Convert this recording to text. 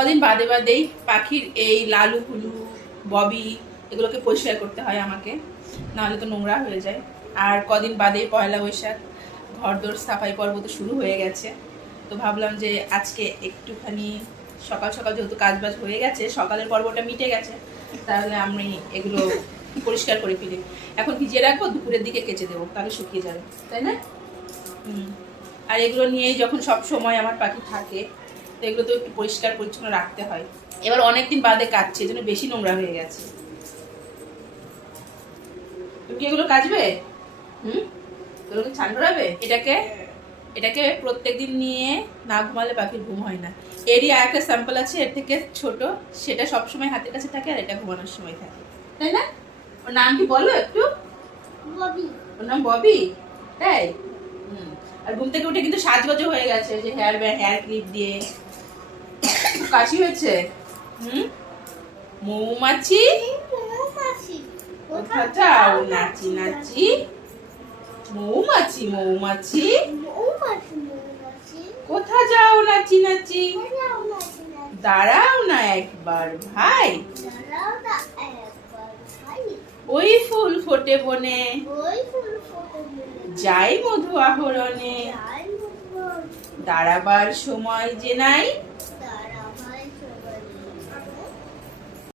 কদিন বাদে বাদেই পাখির এই লালু হুলু ববি এগুলোকে পরিষ্কার করতে হয় আমাকে, নাহলে তো নোংরা হয়ে যায়। আর কদিন বাদেই পয়লা বৈশাখ, ঘরদোর সাফাই পর্ব তো শুরু হয়ে গেছে। তো ভাবলাম যে আজকে একটুখানি সকাল সকাল যেহেতু কাজবাজ হয়ে গেছে, সকালের পর্বটা মিটে গেছে, তাহলে আমি এগুলো পরিষ্কার করে ফেলি। এখন ভিজিয়ে রাখবো, দুপুরের দিকে কেচে দেবো, তাহলে শুকিয়ে যাবে, তাই না? আর এগুলো নিয়েই যখন সব সময় আমার পাখি থাকে, তো এগুলো তো একটু পরিষ্কার পরিচ্ছন্ন রাখতে হয়। এবার অনেকদিন বাদে কাটছে, এজন্য বেশি নোংরা হয়ে গেছে। তুমি কি এগুলো কাচবে? এগুলোকে ছান করাবে? এটাকে প্রত্যেকদিন নিয়ে না ঘুমালে পাখির ঘুম হয় না। এরই আর একটা স্যাম্পল আছে এর থেকে ছোট, সেটা সবসময় হাতের কাছে থাকে, আর এটা ঘুমানোর সময় থাকে, তাই না? ওর নাম কি বলো একটু? ববি। ওর নাম ববি, তাই? আর ঘুম থেকে উঠে কিন্তু সাজগোজও হয়ে গেছে, যে হেয়ার ক্লিপ দিয়ে। কাশি হয়েছে? মৌমাছি কোথা যাও নাচি নাচি, মৌমাছি মৌমাছি কোথা যাও নাচি নাচি, দাঁড়াও না একবার ভাই, ওই ফুল ফোটে বনে, যাই মধু আহরণে, দাঁড়াবার সময় যে নাই,